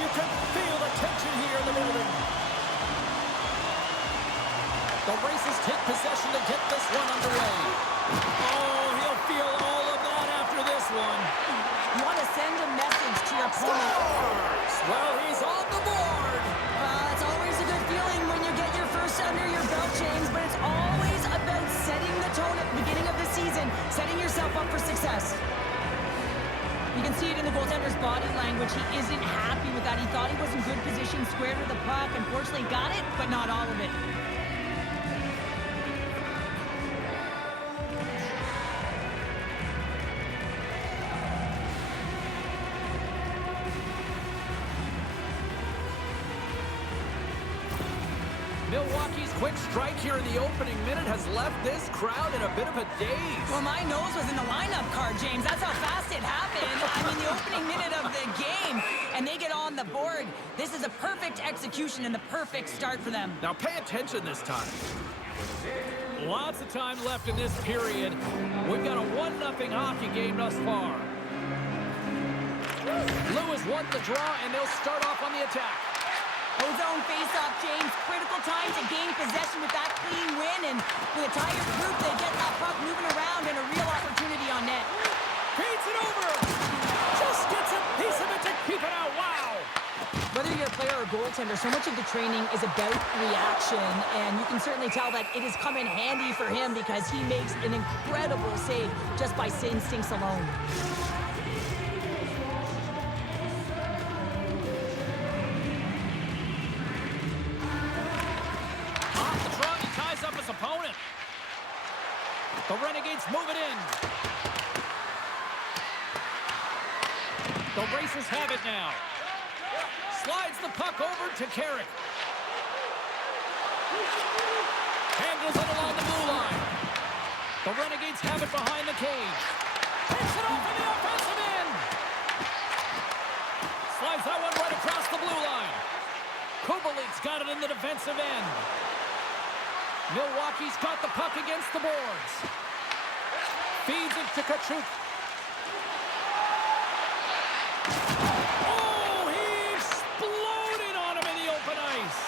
You can feel the tension here in the building. The Racers take possession to get this one underway. Oh, he'll feel all of that after this one. You want to send a message to your opponent. Scores! Well, he's on the board. It's always a good feeling when you get your first under your belt, James, but it's always about setting the tone at the beginning of the season, setting yourself up for success. You can see it in the goaltender's body language. He isn't happy with that. He thought he was in good position, square to the puck. Unfortunately, got it, but not all of it. Milwaukee's quick strike here in the opening minute has left this crowd in a bit of a daze. Well, my nose was in the lineup card, James. That's how fast it happened. I mean, the opening minute of the game, and they get on the board. This is a perfect execution and the perfect start for them. Now pay attention this time. Lots of time left in this period. We've got a 1-0 hockey game thus far. Lewis won the draw, and they'll start off on the attack. Ozone face-off, James. Critical time to gain possession with that clean win. And with a tired group, they get that puck moving around and a real opportunity on net. Feeds it over. Just gets a piece of it to keep it out. Wow. Whether you're a player or a goaltender, so much of the training is about reaction. And you can certainly tell that it has come in handy for him because he makes an incredible save just by instincts alone. Opponent. The Renegades move it in. The Racers have it now. Slides the puck over to Khaira. Handles it along the blue line. The Renegades have it behind the cage. Takes it off in the offensive end. Slides that one right across the blue line. Kubalik's got it in the defensive end. Milwaukee's got the puck against the boards. Feeds it to Kachuk. Oh, he exploded on him in the open ice.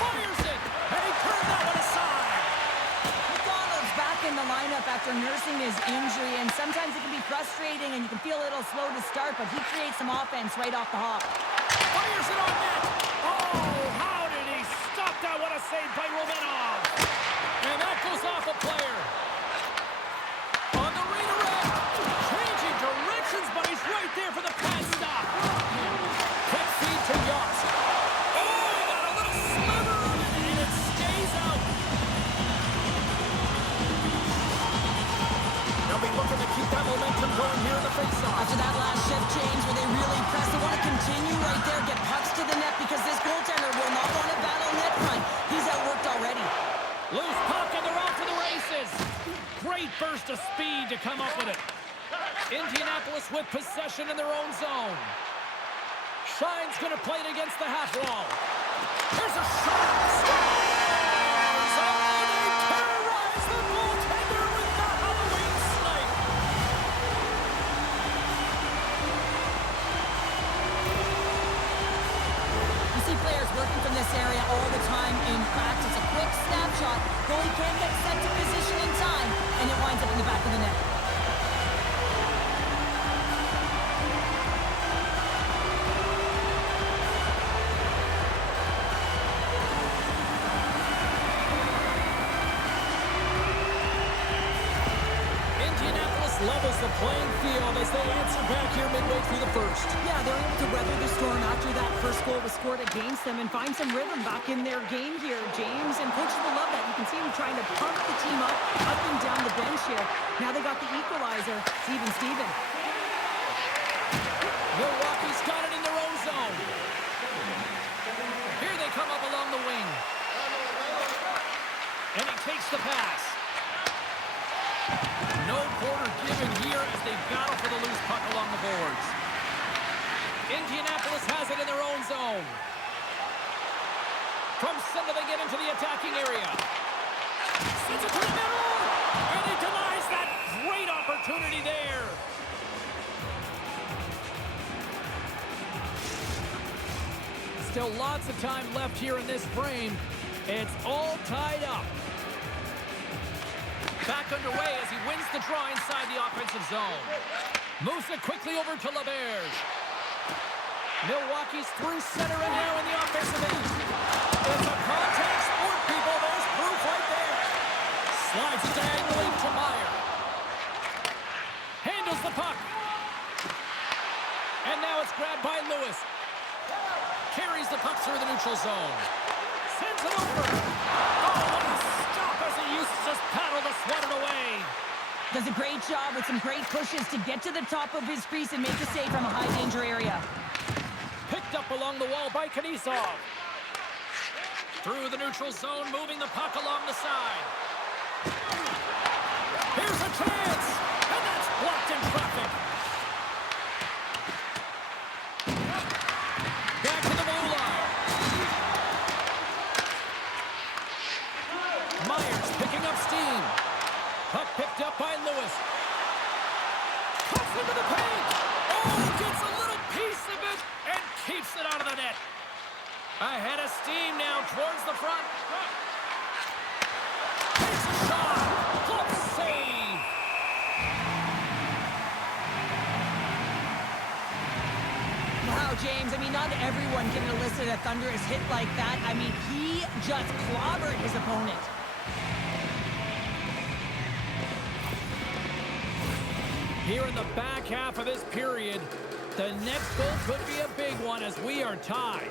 Fires it, and he turned that one aside. McDonald's back in the lineup after nursing his injury, and sometimes it can be frustrating, and you can feel a little slow to start, but he creates some offense right off the hop. Fires it on net. Oh, how did he stop that? What a save by Romanov. And that goes off a player. On the redirect. Changing directions, but he's right there for the pass stop. Quick feed to Yost. Oh, he got a little sliver of it, and it stays out. They'll be looking to keep that momentum going here in the faceoff. After that last shift change where they really press, they want to continue right there, get pucks to the net because this goaltender will not want to battle net front. He's outworked already. Loose puck, and they're off to the races. Great burst of speed to come up with it. Indianapolis with possession in their own zone. Shine's going to play it against the half wall. There's a shot. Scores! Oh, they terrorize the goaltender with the Halloween snipe. You see players working from this area all the time in practice. A quick snapshot. Goalie can't get set to position in time, and it winds up in the back of the net. Levels the playing field as they answer back here midway through the first. Yeah, they're able to weather the storm after that first goal was scored against them and find some rhythm back in their game here, James. And coaches will love that. You can see them trying to pump the team up and down the bench here. Now they got the equalizer. It's even Steven. Milwaukee's got it in their own zone. Here they come up along the wing. And he takes the pass. No quarter given here as they battle for the loose puck along the boards. Indianapolis has it in their own zone. From center they get into the attacking area. Sends it to the middle! And he denies that great opportunity there. Still lots of time left here in this frame. It's all tied up. Back underway as he wins the draw inside the offensive zone. Moves it quickly over to Laberge. Milwaukee's through center and now in the offensive end. It's a contact sport, people. There's proof right there. Slides it diagonally to Meyer. Handles the puck. And now it's grabbed by Lewis. Carries the puck through the neutral zone. Sends it over. Oh, what a stop as he uses his paddle to swat it away. Does a great job with some great pushes to get to the top of his crease and make the save from a high-danger area. Picked up along the wall by Khaira. Through the neutral zone, moving the puck along the side. Here's a chance, and that's blocked in traffic. Back to the blue line. Myers picking up steam. Puck picked up by Lewis. Cuts into the paint. Oh, gets a little piece of it and keeps it out of the net. Ahead of steam now towards the front. Takes a shot. Glove save. Wow, James, I mean, not everyone can elicit a thunderous hit like that. I mean, he just clobbered his opponent. Here in the back half of this period, the next goal could be a big one as we are tied.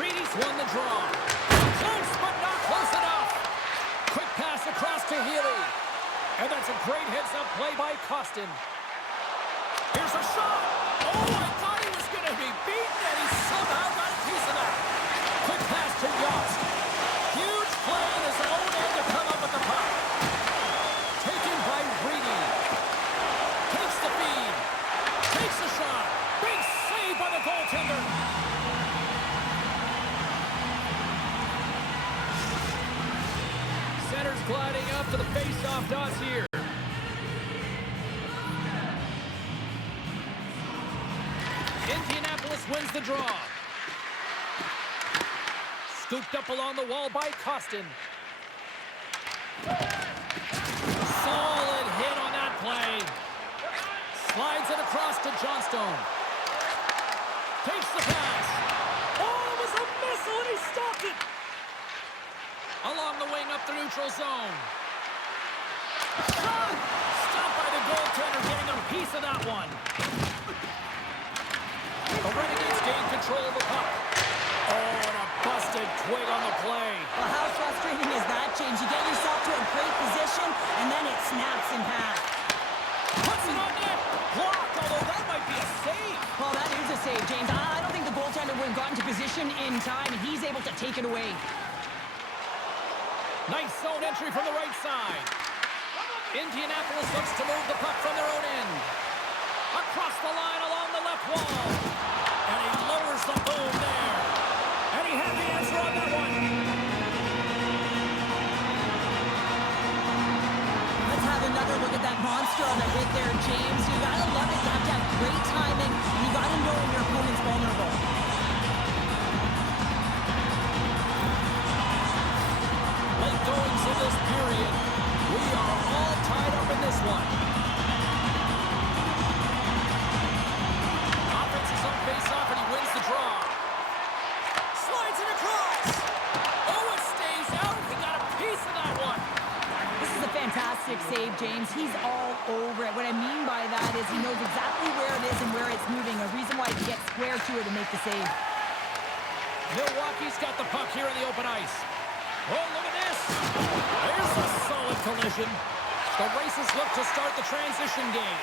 Reedy's won the draw. Close, but not close enough. Quick pass across to Elie. And that's a great heads-up play by Costin. Here's a shot. Oh, I thought he was going to be beaten, and he somehow got a piece of that. Quick pass to Yost. Huge play in his own end to come up with the puck. Taken by Reedy. Takes the feed. Takes the shot. Big save by the goaltender. Center's gliding up to the face-off dots here. Indianapolis wins the draw. Scooped up along the wall by Costin. Solid hit on that play. Slides it across to Johnstone. Takes the pass. Oh, it was a missile and he stopped it. Along the wing up the neutral zone. Shot! Stopped by the goaltender, getting a piece of that one. The Renegades gain control of the puck. Oh, and a busted twig on the play. Well, how frustrating is that, James? You get yourself to a great position, and then it snaps in half. Puts it on net. Blocked, although that might be a save. Well, that is a save, James. I don't think the goaltender would have gotten to position in time, and he's able to take it away. Nice zone entry from the right side. Indianapolis looks to move the puck from their own end. Across the line along the left wall. And he lowers the boom there. And he had the answer on that one. Let's have another look at that monster on the hit there, James. You gotta love it. You have to have great timing, and you gotta know when your opponent's vulnerable. Late goings in this period. We are all tied up in this one. Offense is on face-off and he wins the draw. Slides it across. Oh, it stays out. He got a piece of that one. This is a fantastic save, James. He's all over it. What I mean by that is he knows exactly where it is and where it's moving. A reason why he can get square to it and make the save. Milwaukee's got the puck here in the open ice. Oh, look at this. There's a solid collision. The Races look to start the transition game.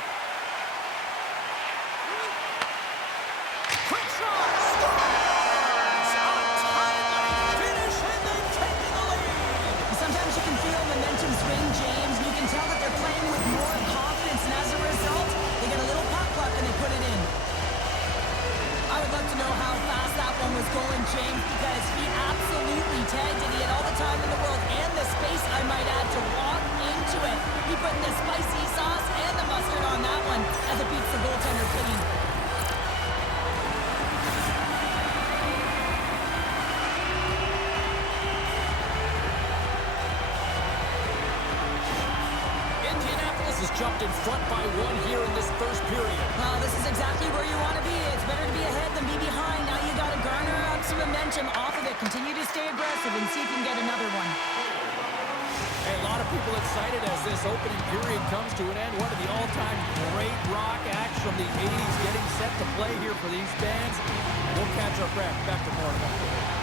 Quick shot. Scores! A timely finish, and they've taken the lead. Sometimes you can feel momentum swing, James. You can tell that they're playing with more confidence, and as a result, they get a little puck luck and they put it in. I would love to know how fast that one was going, James, because he absolutely tagged it. He had all the time in the world and the space, I might add, to walk into it. He put the spicy sauce and the mustard on that one as it beats the goaltender clean. jumped in front by 1 here in this first period. Well, this is exactly where you want to be. It's better to be ahead than be behind. Now you got to garner up some momentum off of it. Continue to stay aggressive and see if you can get another one. Hey, a lot of people excited as this opening period comes to an end. One of the all-time great rock acts from the 80s getting set to play here for these fans. We'll catch up back to more of that.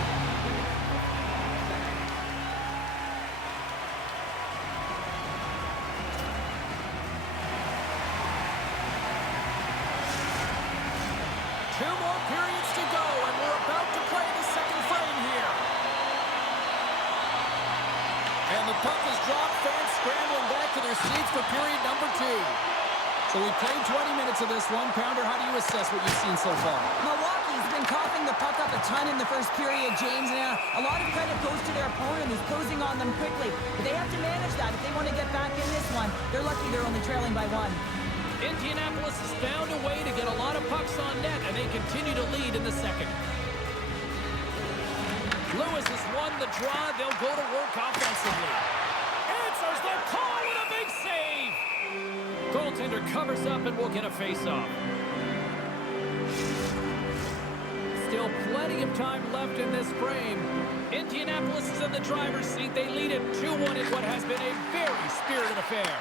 Seats for period number 2. So we played 20 minutes of this one. Pounder, how do you assess what you've seen so far? Milwaukee's been coughing the puck up a ton in the first period, James. And a lot of credit goes to their opponent who's closing on them quickly. But they have to manage that if they want to get back in this one. They're lucky they're only trailing by 1. Indianapolis has found a way to get a lot of pucks on net, and they continue to lead in the second. Lewis has won the draw. They'll go to work offensively. Answers the call with a big save. Goaltender covers up and will get a face-off. Still plenty of time left in this frame. Indianapolis is in the driver's seat. They lead it 2-1 in what has been a very spirited affair.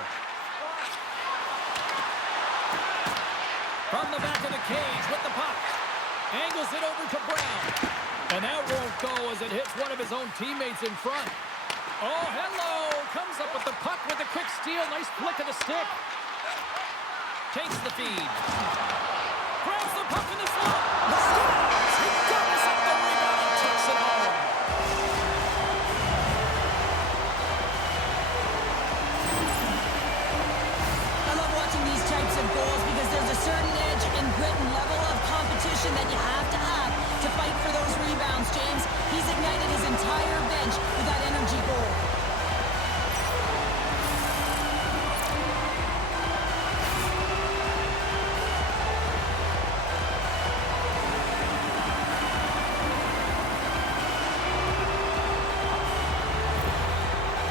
From the back of the cage with the puck. Angles it over to Brown. And that won't go as it hits one of his own teammates in front. Oh, hello! Comes up with the puck with a quick steal. Nice flick of the stick. Takes the feed. Grabs the puck in the slot. He goes up the rebound and takes it home. I love watching these types of goals because there's a certain edge and grit and level of competition that you have to fight for those rebounds, James. He's ignited his entire bench with that energy goal.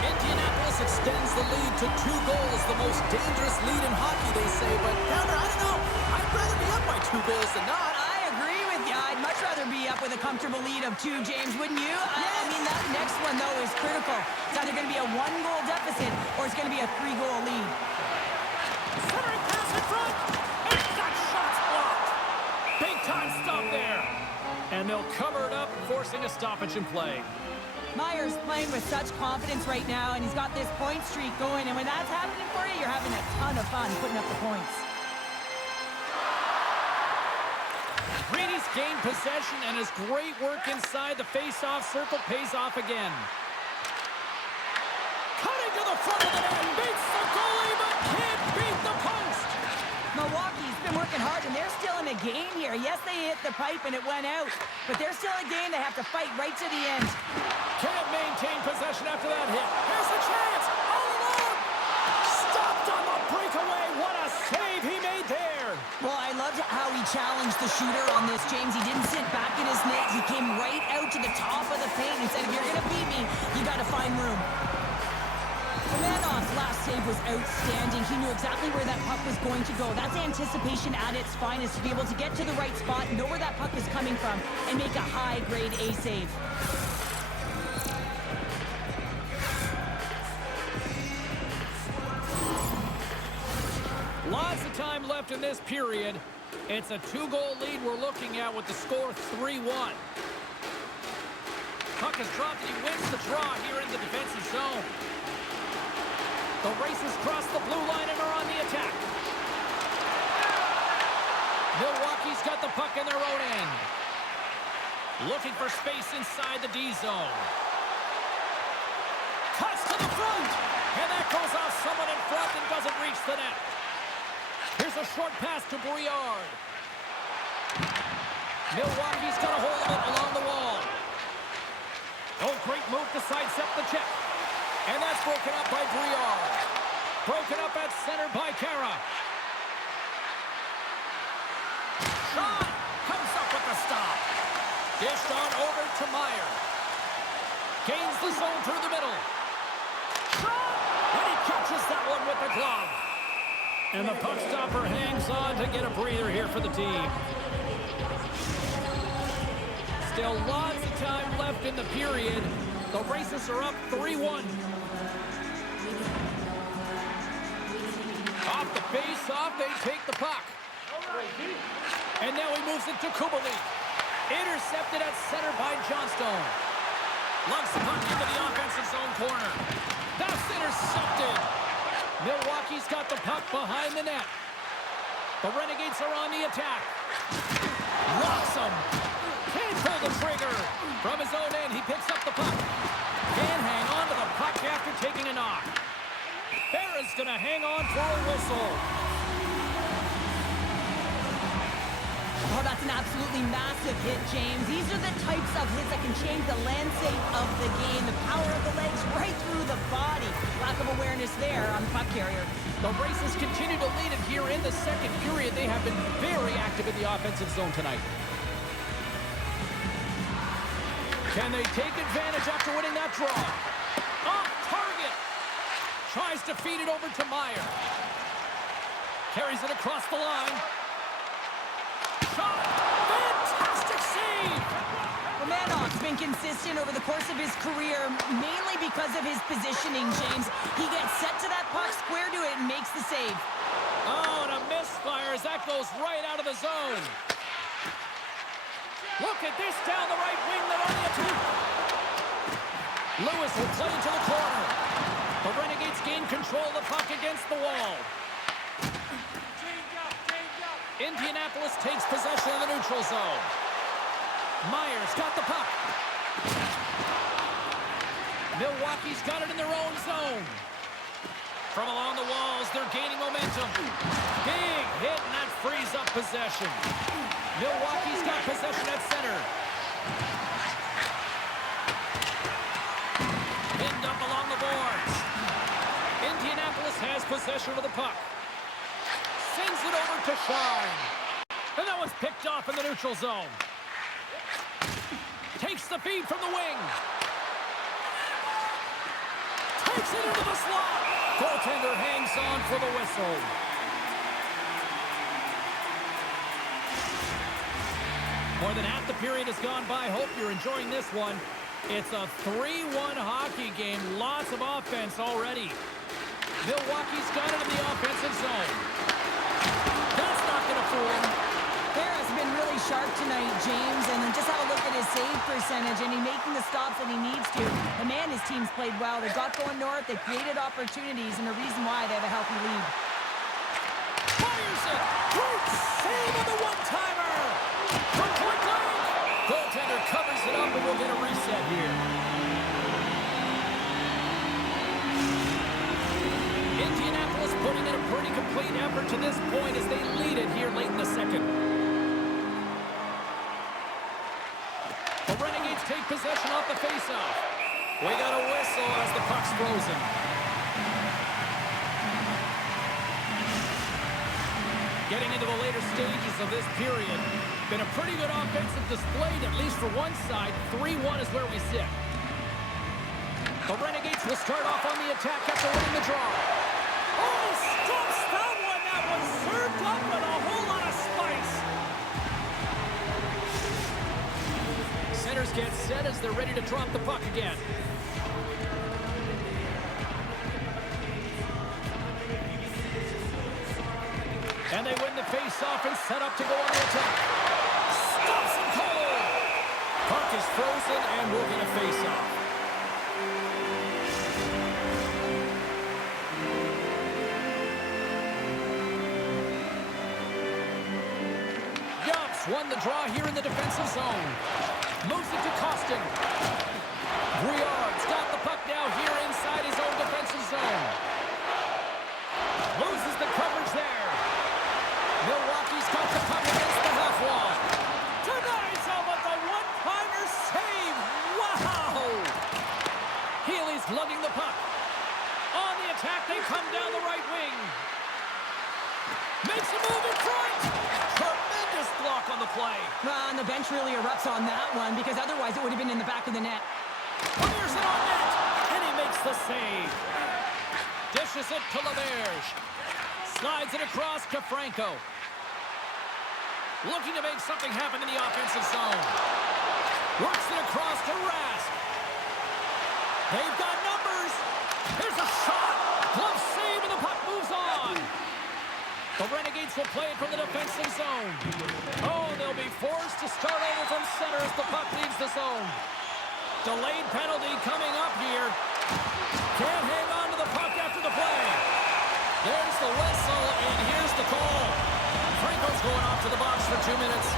Indianapolis extends the lead to 2 goals, the most dangerous lead in hockey, they say. But, Pounder, I don't know. I'd rather be up by 2 goals than not. I agree with you. I'd much rather be up with a comfortable lead of 2, James, wouldn't you? I mean, that next one, though, is critical. It's either going to be a 1-goal deficit or it's going to be a 3-goal lead. Centering pass in front. And that shot's blocked. Big time stop there. And they'll cover it up, forcing a stoppage in play. Myers playing with such confidence right now, and he's got this point streak going. And when that's happening for you, you're having a ton of fun putting up the points. Reedy's gained possession, and his great work inside the face-off circle pays off again. Cutting to the front of the net, beats the goalie, but can't beat the post. Milwaukee's been working hard, and they're still in a game here. Yes, they hit the pipe and it went out, but they're still a game. They have to fight right to the end. Can't maintain possession after that hit. Here's the chance. All alone. Stopped on the breakaway. What a save he made there. Well, I loved how he challenged the shooter on this, James. He didn't sit back in his net. He came right out to the top of the paint and said, if you're going to beat me, you got to find room. Romanoff's last save was outstanding. He knew exactly where that puck was going to go. That's anticipation at its finest, to be able to get to the right spot, know where that puck is coming from, and make a high-grade A save. Lots of time left in this period. It's a 2-goal lead we're looking at with the score 3-1. Puck is dropped and he wins the draw here in the defensive zone. The Racers cross the blue line and are on the attack. Milwaukee's got the puck in their own end. Looking for space inside the D zone. Cuts to the front. And that goes off someone in front and doesn't reach the net. Here's a short pass to Briard. Milwaukee's got a hold of it along the wall. Oh, great move to sidestep the check. And that's broken up by Briard. Broken up at center by Khaira. Shot comes up with the stop. Dished on over to Meyer. Gains the zone through the middle. Shot! And he catches that one with the glove. And the puck stopper hangs on to get a breather here for the team. Still lots of time left in the period. The Racers are up 3-1. Off the face-off, they take the puck. And now he moves it to Kubalik. Intercepted at center by Johnstone. Lugs the puck into the offensive zone corner. That's intercepted. Milwaukee's got the puck behind the net. The Renegades are on the attack. Locks him. Can't pull the trigger. From his own end, he picks up the puck. Can't hang on to the puck after taking a knock. Khaira's going to hang on for a whistle. Oh, that's an absolutely massive hit, James. These are the types of hits that can change the landscape of the game. The power of the legs right through the body. Lack of awareness there on the puck carrier. The Racers continue to lead it here in the second period. They have been very active in the offensive zone tonight. Can they take advantage after winning that draw? Off target. Tries to feed it over to Meyer. Carries it across the line. Shot. Fantastic save. Romanov's been consistent over the course of his career, mainly because of his positioning, James. He gets set to that puck, square to it, and makes the save. Oh, and a misfire as that goes right out of the zone. Look at this down the right wing. They're on the attack. Lewis will play into the corner. The Renegades gain control of the puck against the wall. Indianapolis takes possession of the neutral zone. Myers got the puck. Milwaukee's got it in their own zone. From along the walls, they're gaining momentum. Big hit, and that frees up possession. Milwaukee's got possession at center. Pinned up along the boards. Indianapolis has possession of the puck. Sends it over to Shine. And that was picked off in the neutral zone. Takes the feed from the wing. Takes it into the slot. Goaltender hangs on for the whistle. More than half the period has gone by. Hope you're enjoying this one. It's a 3-1 hockey game. Lots of offense already. Milwaukee's got it in the offensive zone. That's not going to fool him. Khaira's been really sharp tonight, James, and then just have a look at his save percentage, and he's making the stops that he needs to. And man, his team's played well. They got going north, they created opportunities, and the reason why they have a healthy lead. Fires it! Great save on the one-timer! From point blank! Goaltender covers it up, and we'll get a reset here. Indianapolis putting in a pretty complete effort to this point as they lead it here late in the second. The Renegades take possession off the faceoff. We got a whistle as the puck's frozen. Getting into the later stages of this period. Been a pretty good offensive display, at least for one side. 3-1 is where we sit. The Renegades will start off on the attack after winning the draw. Oh, stops that one. That was served up with a whole lot of spice. Centers get set as they're ready to drop the puck again. And they win the face-off and set up to go on the attack. Stops him cold. Puck is frozen and we'll get a face-off. Won the draw here in the defensive zone. Moves it to Costin. Briard's got the puck now here inside his own defensive zone. Loses the coverage there. Milwaukee's got the puck against the half wall. Denies him with the one-timer save. Wow! Healy's lugging the puck. On the attack, they come down the right wing. Makes a move in front. Tremendous block on the play. And the bench really erupts on that one because otherwise it would have been in the back of the net. Clears it on net, and he makes the save. Dishes it to Laberge. Slides it across to Franco. Looking to make something happen in the offensive zone. Works it across to Rask. They've got numbers. Here's a shot. Glove save, and the puck moves on. The Renegades will play it from the defensive zone. Oh, they'll be forced to start over from center as the puck leaves the zone. Delayed penalty coming up here. Can't hang on to the puck after the play. There's the whistle, and here's the call. Franco's going off to the box for 2 minutes.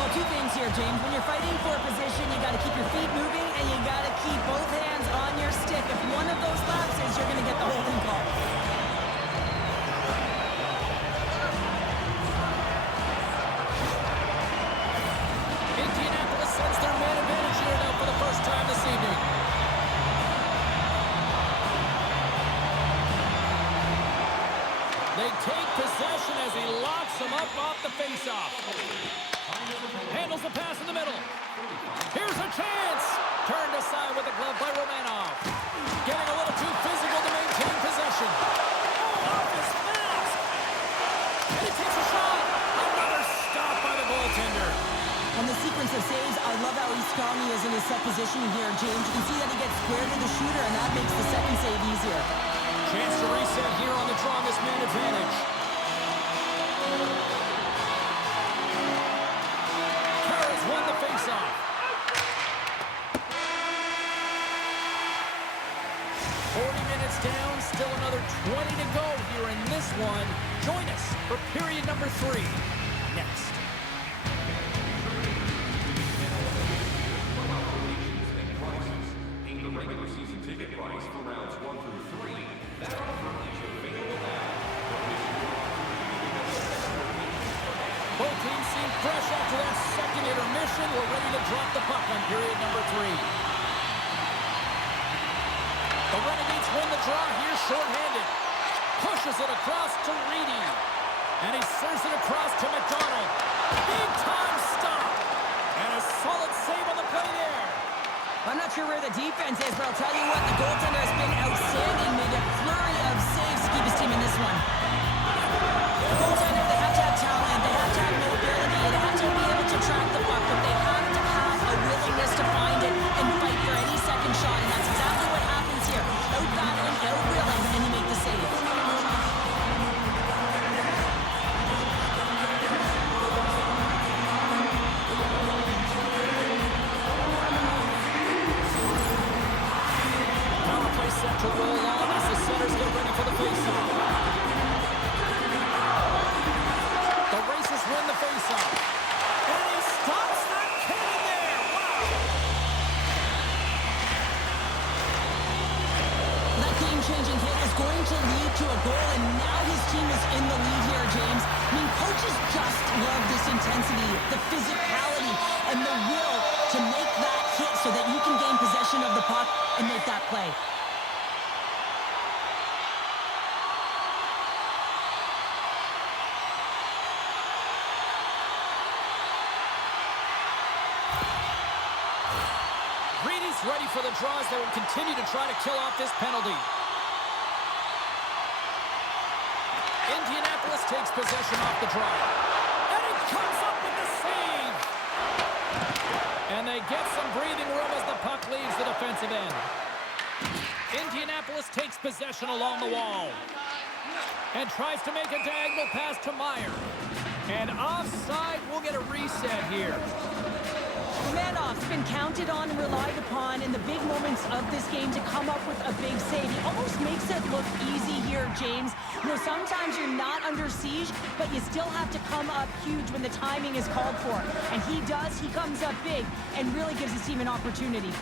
Well, two things here, James. When you're fighting for a position, you got to keep your feet moving, and you got to keep both hands on your stick. If one of those lapses, you're going to get the holding call. Indianapolis sends their man advantage here now for the first time this evening. They take possession as he locks them up off the faceoff. Handles the pass in the middle. Here's a chance. Turned aside with the glove by Romanov. Getting a little too physical to maintain possession. Oh, off his mask. And he takes a shot. Another stop by the goaltender. On the sequence of saves, I love how strong he is in his set position here, James. You can see that he gets square to the shooter, and that makes the second save easier. Chance to reset here on the draw on this man advantage. Carr's won the faceoff. 40 minutes down, still another 20 to go here in this one. Join us for period number 3 next. The regular season ticket price for rounds 1 through 3. Both teams seem fresh after that second intermission. We're ready to drop the puck on period number 3. The Renegades win the draw here shorthanded. Pushes it across to Reedy. And he serves it across to McDonald. Big time stop. And a solid save on the play there. I'm not sure where the defense is, but I'll tell you what, the goaltender has been outstanding. Made a flurry of saves to keep his team in this one. The goaltender, they have to have talent, they have to have mobility, they have to be able to track the puck, but they have to have a willingness to find it and fight for any second shot, and that's exactly what happens here. Out-battling, out-willing, and you make the save. Set to roll on as the centers get ready for the faceoff. The Racers win the faceoff. And he stops that cannon there. Wow. That game-changing hit is going to lead to a goal, and now his team is in the lead here, James. I mean, coaches just love this intensity, the physicality, and the will to make that hit so that you can gain possession of the puck and make that play. Reedy's ready for the draws that will continue to try to kill off this penalty. Indianapolis takes possession off the draw. And he comes up with the save. And they get some breathing room as the puck leaves the defensive end. Indianapolis takes possession along the wall. And tries to make a diagonal pass to Meyer. And offside, we'll get a reset here. Romanov's been counted on and relied upon in the big moments of this game to come up with a big save. He almost makes it look easy here, James. You know, sometimes you're not under siege, but you still have to come up huge when the timing is called for. And he does. He comes up big and really gives his team an opportunity.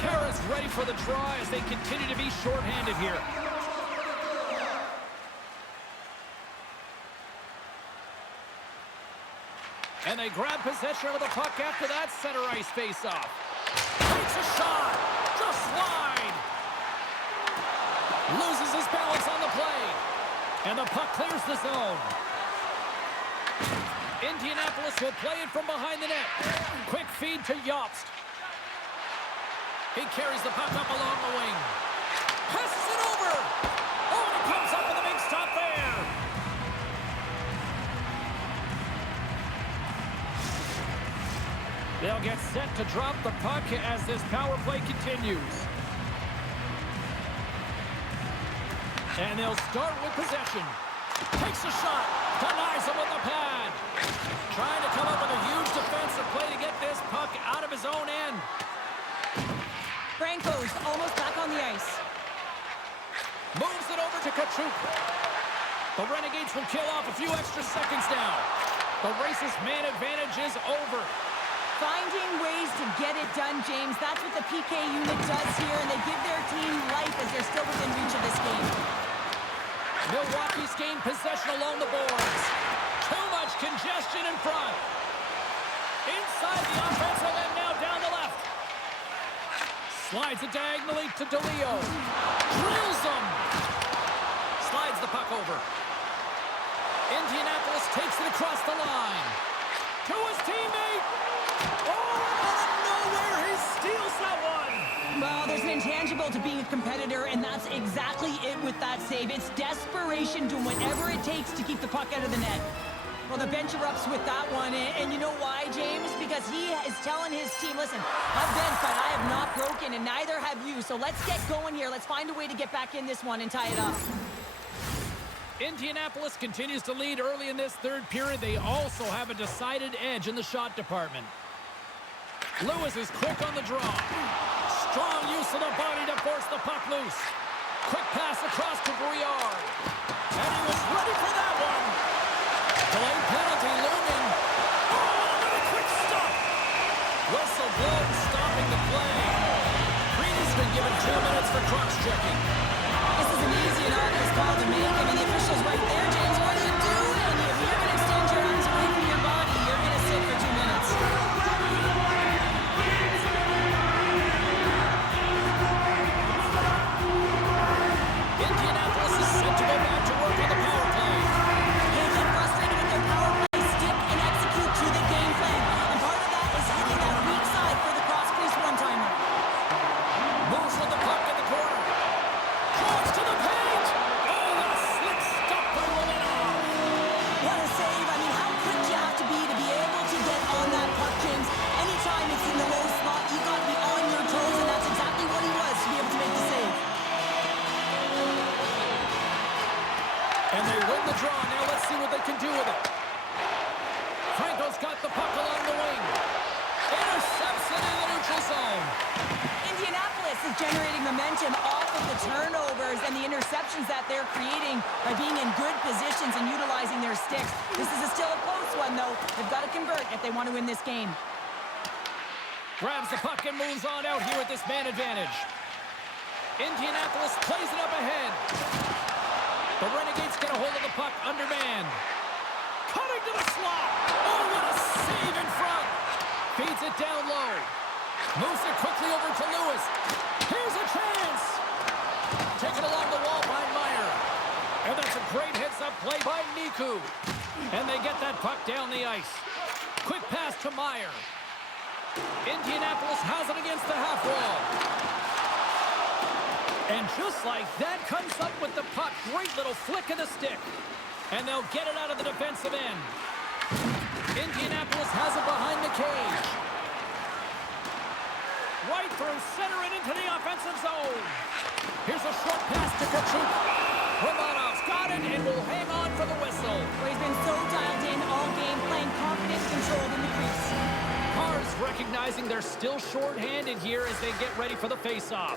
Khaira's ready for the draw as they continue to be shorthanded here. And they grab possession of the puck after that center ice faceoff. Takes a shot. Just wide. Loses his balance on the play. And the puck clears the zone. Indianapolis will play it from behind the net. Quick feed to Jobst. He carries the puck up along the wing. Passes it over. Oh, and it comes up with a big stop there. They'll get set to drop the puck as this power play continues. And they'll start with possession. Takes a shot. Denies him with the pad. Trying to come up with a huge defensive play to get this puck out of his own end. Franco's almost back on the ice. Moves it over to Tkachuk. The Renegades will kill off a few extra seconds now. The racist man advantage is over. Finding ways to get it done, James. That's what the PK unit does here, and they give their team life as they're still within reach of this game. Milwaukee's gained possession along the boards. Too much congestion in front. Inside the offensive end now down the left. Slides it diagonally to DeLeo. Drills him. Slides the puck over. Indianapolis takes it across the line. To his teammate. Oh, out of nowhere, he steals that one. Well, there's an intangible to being a competitor, and that's exactly it with that save. It's desperation, doing whatever it takes to keep the puck out of the net. Well, the bench erupts with that one, and you know why, James? Because he is telling his team, listen, I've been, but I have not broken, and neither have you. So let's get going here. Let's find a way to get back in this one and tie it up. Indianapolis continues to lead early in this third period. They also have a decided edge in the shot department. Lewis is quick on the draw. Strong use of the body to force the puck loose. Quick pass across to JuJuhar. And he was ready for that one. Delayed penalty looming. Oh, and a quick stop. Whistle blown, stopping the play. Reedy's been given 2 minutes for cross-checking. This is an easy and obvious call to make. I mean, the official's right there, James. What are you doing? If you're going to extend your arms away from your body, you're going to sit for 2 minutes. Indianapolis is set to go back to work on the power play. They get frustrated with their power play, stick, and execute to the game plan. And part of that is hitting that weak side for the cross-crease one-timer. Moves with the puck in the corner. Draws to the paint. Oh, what a slick stop by Romanov. What a save. I mean, how quick you have to be able to get on that puck, James. Anytime it's in the low spot, you got to be on your toes, and that's exactly what he was to be able to make the save. And they win the draw. Now let's see what they can do with it. Franco's got the puck along the wing. Intercepts it in the neutral zone. Indianapolis is generating momentum off of the turnovers and the interceptions that they're creating by being in good positions and utilizing their sticks. This is still a close one, though. They've got to convert if they want to win this game. Grabs the puck and moves on out here with this man advantage. Indianapolis plays it up ahead. The Renegades get a hold of the puck undermanned. Cutting to the slot. Oh, what a save in front. Feeds it down low. Moves it quickly over to Lewis. Here's a chance. Taken along the wall by Meyer. And that's a great heads-up play by Niku. And they get that puck down the ice. Quick pass to Meyer. Indianapolis has it against the half wall. And just like that, comes up with the puck. Great little flick of the stick. And they'll get it out of the defensive end. Indianapolis has it behind the cage. Right through center and into the offensive zone. Here's a short pass to Tkachuk. Romanov's got it and will hang on for the whistle. Well, he's been so dialed in all game, playing confident, controlled in the crease. Carr's recognizing they're still short-handed here as they get ready for the face-off.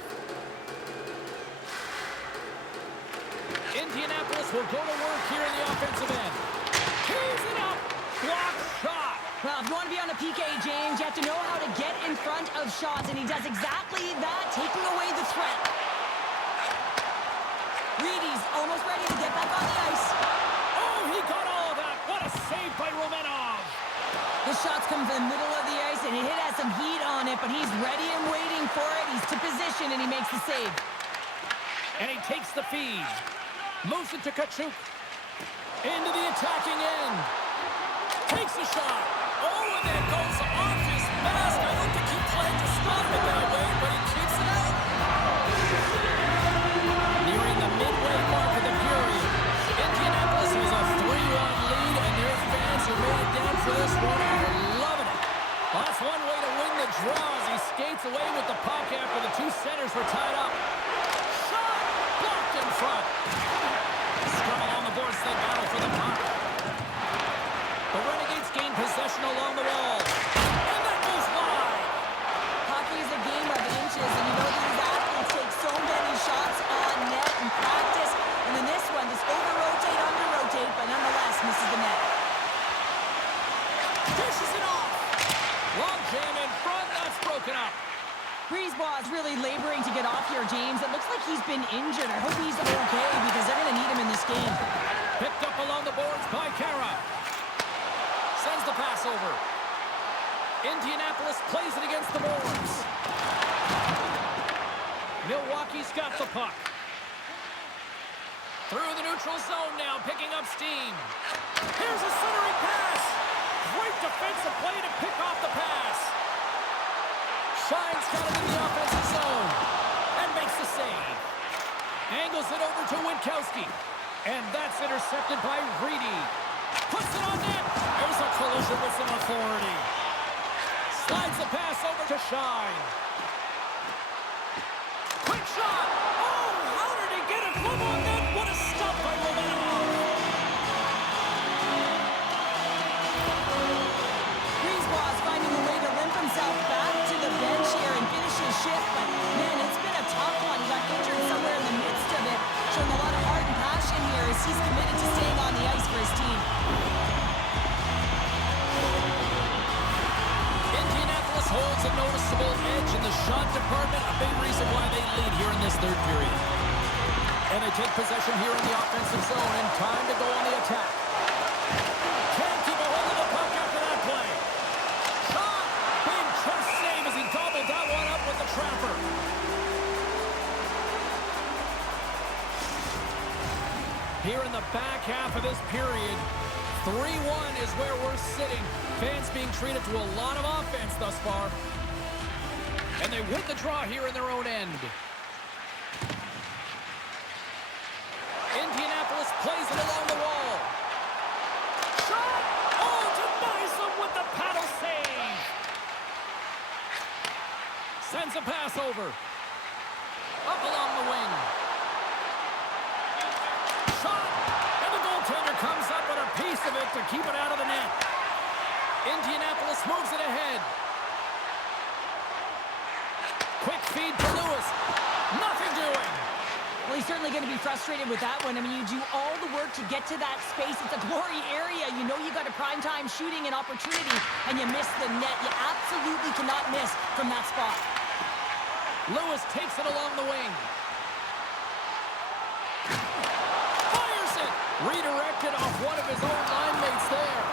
Indianapolis will go to work here in the offensive end. Tees it up. Block shot. Well, if you want to be on a PK, James, you have to know how to get in front of shots, and he does exactly that, taking away the threat. Reedy's almost ready to get back on the ice. Oh, he got all of that. What a save by Romanov. The shots come from the middle of the ice, and it has some heat on it, but he's ready and waiting for it. He's to position, and he makes the save. And he takes the feed. Moves it to Tkachuk. Into the attacking end. Takes a shot. Oh, and that goes off his mask. I don't think he planned to stop it that way, but he keeps possession along the wall. And that goes wide. Hockey is a game of inches, and you know these athletes take so many shots on net in practice. And then this one, just over-rotate, under-rotate, but nonetheless misses the net. Dishes it off. Long jam in front. That's broken up. Brisebois is really laboring to get off here, James. It looks like he's been injured. I hope he's okay because they're going to need him in this game. Picked up along the boards by Khaira. Sends the pass over. Indianapolis plays it against the boards. Milwaukee's got the puck. Through the neutral zone now, picking up steam. Here's a centering pass. Great defensive play to pick off the pass. Shine's got it in the offensive zone and makes the save. Angles it over to Witkowski. And that's intercepted by Reedy. Puts it on net. There's a collision with some authority. Slides the pass over to Shine. Quick shot. Oh, how did he get it? Glove on net. What a stop by Romanov. Brisebois finding a way to limp himself back to the bench here and finish his shift. But, man, it's been a tough one. He got injured somewhere in the midst of it. Showing a lot of heart and passion here as he's committed to staying on the ice for his team. Indianapolis holds a noticeable edge in the shot department. A big reason why they lead here in this third period. And they take possession here in the offensive zone and time to go on the attack. Can't keep a hold of the puck after that play. Shot! Big chest save as he gobbled that one up with the trapper. Here in the back half of this period, 3-1 is where we're sitting. Fans being treated to a lot of offense thus far. And they win the draw here in their own end. Indianapolis plays it along the wall. Shot! Oh, denies them with the paddle save. Sends a pass over. Up along the wing. Shot! And the goaltender comes up with a piece of it to keep it out of the net. Indianapolis moves it ahead. Quick feed to Lewis. Nothing doing. Well, he's certainly going to be frustrated with that one. I mean, you do all the work to get to that space. It's a glory area. You know you got a primetime shooting and opportunity, and you miss the net. You absolutely cannot miss from that spot. Lewis takes it along the wing. Fires it. Redirected off one of his own line mates there.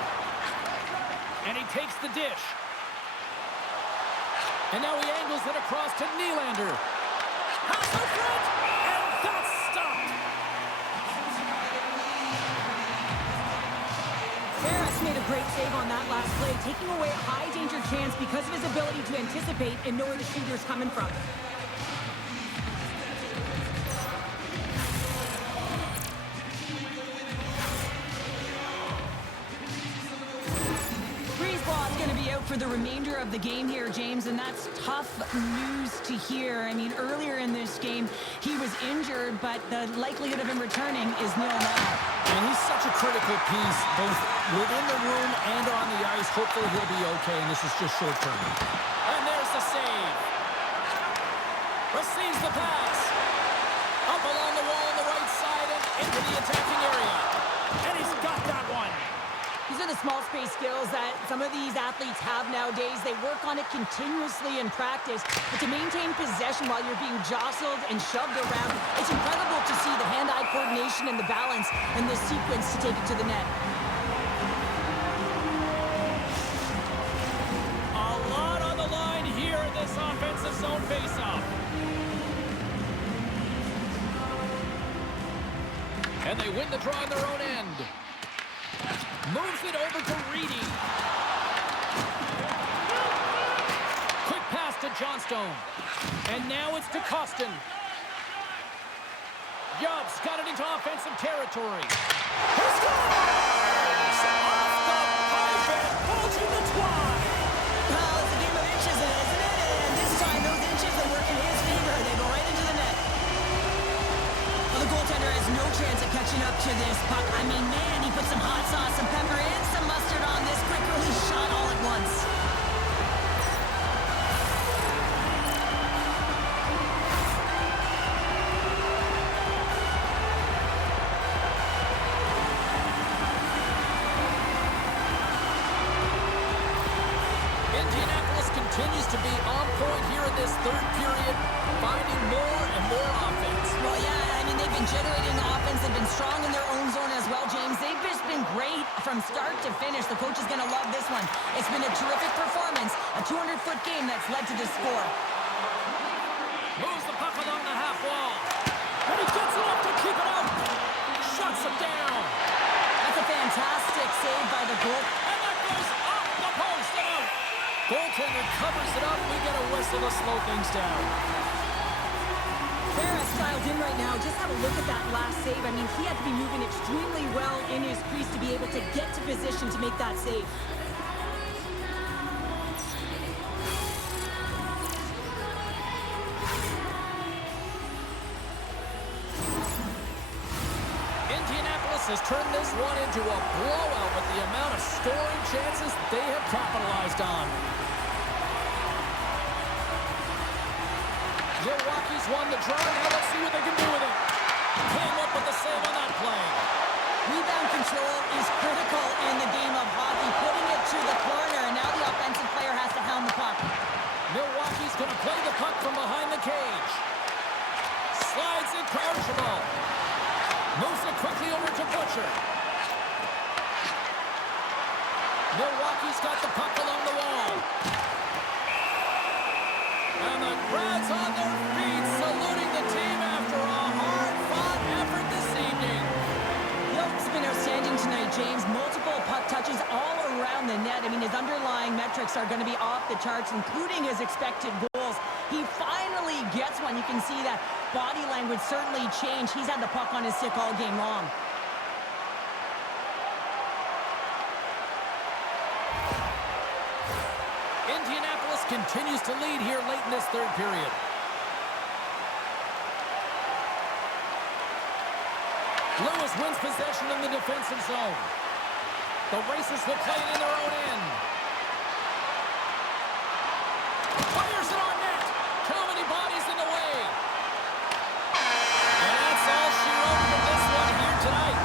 And he takes the dish. And now he angles it across to Nylander. House in front, and that's stopped. Harris made a great save on that last play, taking away a high-danger chance because of his ability to anticipate and know where the shooter's coming from. For the remainder of the game here, James, and that's tough news to hear. I mean, earlier in this game, he was injured, but the likelihood of him returning is nil now. And he's such a critical piece, both within the room and on the ice. Hopefully he'll be okay, and this is just short-term. And there's the save. Receives the pass. Up along the wall on the right side and into the attacking area. And he's got that one. These are the small space skills that some of these athletes have nowadays. They work on it continuously in practice, but to maintain possession while you're being jostled and shoved around, it's incredible to see the hand-eye coordination and the balance in this sequence to take it to the net. A lot on the line here in this offensive zone faceoff. And they win the draw on their own end. Moves it over to Reedy. Quick pass to Johnstone. And now it's to Costin. Yubbs got it into offensive territory. He scores! Off the pipe and bulging the twine. Well, it's a game of inches, isn't it? And this time, those inches that work in his favor, they go right into the net. Well, the goaltender has no chance of catching up to this puck. I mean, man, he put some hot sauce, some pepper, and some mustard on this quick release shot all at once. Indianapolis continues to be on point here in this third period, finding more and more offense. Well, yeah, I mean, they've been generating offense. They've been strong in their own zone as well, James. They've just been great from start to finish. The coach is going to love this one. It's been a terrific performance, a 200-foot game that's led to this score. Moves the puck along the half wall. And he gets it up to keep it out. Shuts him down. That's a fantastic save by the goal. And that goes off the post and out. Goaltender covers it up. We get a whistle to slow things down. Khaira's dialed in right now. Just have a look at that last save. I mean, he had to be moving extremely well in his crease to be able to get to position to make that save. Indianapolis has turned this one into a blowout with the amount of scoring chances they have capitalized on. Milwaukee's won the draw. Now let's see what they can do with it. Came up with the save on that play. Rebound control is critical in the game of hockey, putting it to the corner, and now the offensive player has to hound the puck. Milwaukee's going to play the puck from behind the cage. Slides it to Archibald. Moves it quickly over to Butcher. Milwaukee's got the puck along the wall. And the crowd's on their feet, saluting the team after a hard-fought effort this evening. Yoke's been outstanding tonight, James. Multiple puck touches all around the net. I mean, his underlying metrics are going to be off the charts, including his expected goals. He finally gets one. You can see that body language certainly changed. He's had the puck on his stick all game long. Indianapolis continues to lead here late in this third period. Lewis wins possession in the defensive zone. The Racers will play it in their own end. Fires it on net. Too many bodies in the way. And that's all she wrote for this one here tonight.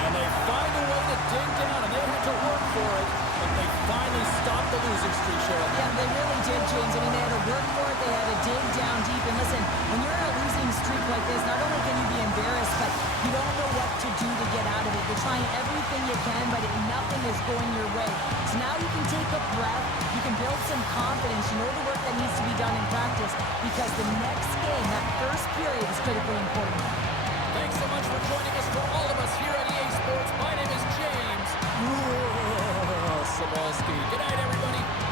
And they find a way to dig down, and they had to work for it. But they finally stopped the losing streak, Cheryl. Yeah, they really did, James. I mean, they had to work for it. They had to dig down deep. And listen, when you're in a losing streak like this, not only can you be embarrassed, but you don't know what to do to get out of it. You're trying everything you can, but nothing is going your way. So now you can take a breath. You can build some confidence. You know the work that needs to be done in practice, because the next game, that first period, is critically important. Thanks so much for joining us. For all of us here at EA Sports, my name is James Sabalski. Good night, everybody.